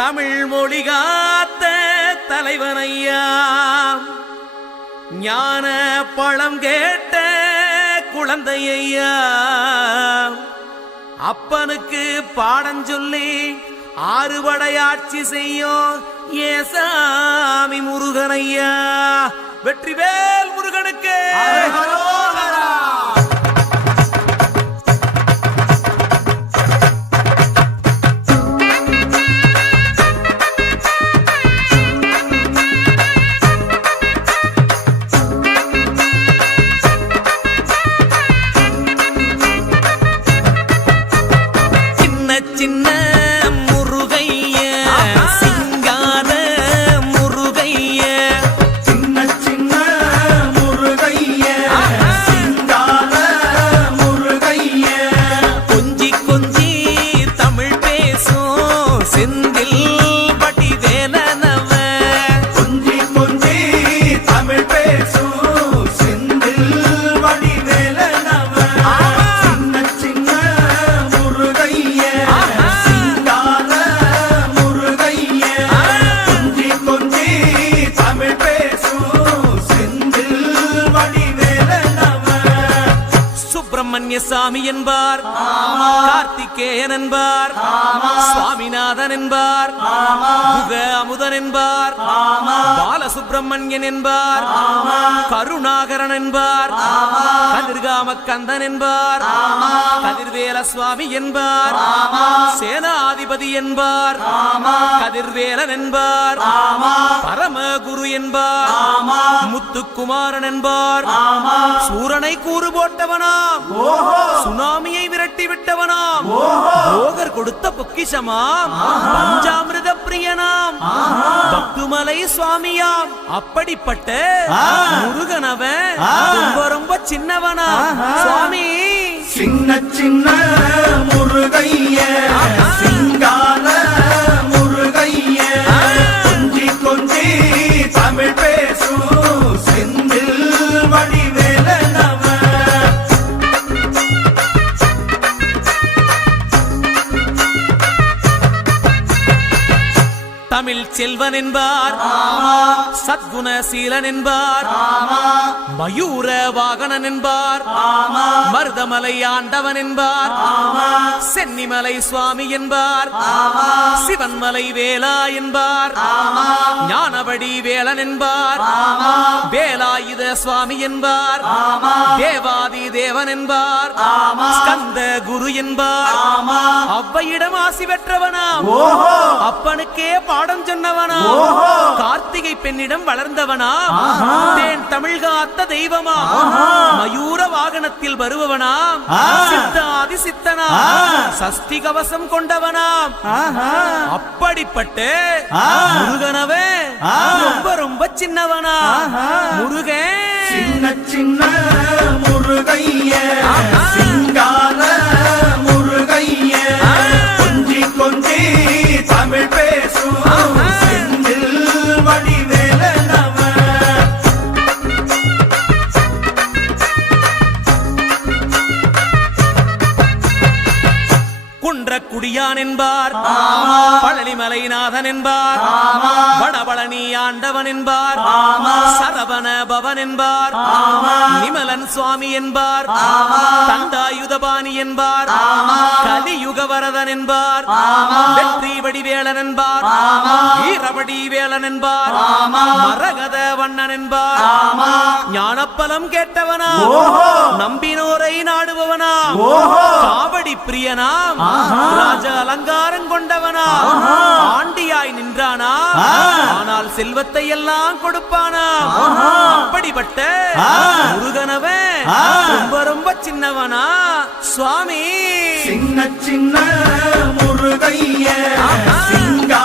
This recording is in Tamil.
தமிழ் மொழி காத்த தலைவனையா, ஞான பழம் கேட்ட குழந்தையா, அப்பனுக்கு பாடம் சொல்லி ஆறுபடையாட்சி செய்யும் ஏசாமி முருகனையா. வெற்றிவேல் முருகனுக்கு. சின்ன முருகைய சிங்கார முருகைய, சின்ன சின்ன முருகைய சிங்கார முருகைய, கொஞ்சி கொஞ்சி தமிழ் பேசும் செந்தில் வடிவேலனவ, கொஞ்சி கொஞ்சி தமிழ் பேசும் செந்தில் வடிவேலனவ, சின்ன சின்ன முருகைய சிங்கார முருகைய, கொஞ்சி கொஞ்சி தமிழ் பேசும் செந்தில் வடிவேலனவ. சுப்பிரமணிய சாமி என்பார், கார்த்திகேயன் என்பார், சுவாமிநாதன் என்பார், முக அமுதன் என்பார், பாலசுப்பிரமணியன் என்பார், கருணாகரன் என்பார், கதிர்காம கந்தன் என்பார், கதிர்வேல சுவாமி என்பார், சேனாதிபதி என்பார், கதிர்வேலன் என்பார், பரமகுரு என்பார், முத்துக்குமாரன் என்பார், சூரனை கூறு போட்டவனாம், சுனாமியை விரட்டி விட்டவனாம், போகர் கொடுத்த பொக்கிஷமாம், பஞ்சாமிர்த பிரியனாம், பக்துமலை சுவாமியாம். அப்படிப்பட்ட முருகனவன் ரொம்ப ரொம்ப சின்னவனா சுவாமி. சின்ன சின்ன முருகைய சிங்கார முருகைய, கொஞ்சி கொஞ்சி தமிழ் பேசும் செந்தில் வடிவேலனவ. தமிழ் செல்வன் என்பார், சத்குணசீலன் என்பார், மயூர வாகனன் என்பார், மருதமலை ஆண்டவன் என்பார், சென்னிமலை சுவாமி என்பார், சிவன்மலை வேலா என்பார், ஞானவடி வேலன் என்பார், வேலாயுத சுவாமி என்பார், தேவாதி தேவன் என்பார், ஸ்கந்த குரு என்பார், அவ்வையிடம் ஆசி பெற்றவனாம், அப்பனுக்கே பாடம் சொன்னவனா, கார்த்திகை பெண்ணிடம் வளர்ந்தவனா, தேன் தமிழ் காத்த தெய்வமா, மயூர வாகனத்தில் வருபவனாம், சித்தாதி சித்தனா, சஷ்டி கவசம் கொண்டவனாம். அப்படிப்பட்ட முருகனவே ரொம்ப ரொம்ப சின்னவனா முருகன். சின்ன சின்ன முருகைய சிங்கார முருகைய, கொஞ்சி கொஞ்சி தமிழ் பேசும் செந்தில் வடிவேலனவ. குன்றக்குடியான் என்பார், பழனிமலைநாதன் என்பார், வடபழனி ஆண்டவன் என்பார், சரவண பவன் என்பார், நிமலன் சுவாமி என்பார், தண்டாயுதபாணி என்பார், கலியுகவரதன் என்பார், வெற்றி வடிவேலன் என்பார், வீரவடி வேலன் என்பார், மரகத வண்ணன் என்பார், ஞானப்பலம் கேட்டவனா, நம்பினோரை நாடுபவனா, காவடி பிரியனாம், ராஜ அலங்காரம் கொண்டவனா, ஆண்டியாய் நின்றானா, ஆனால் செல்வத்தை எல்லாம் கொடுப்பானா. அப்படிப்பட்ட முருகனவன் ரொம்ப ரொம்ப சின்னவனா சுவாமி. சின்ன சின்ன முருகைய சிங்கா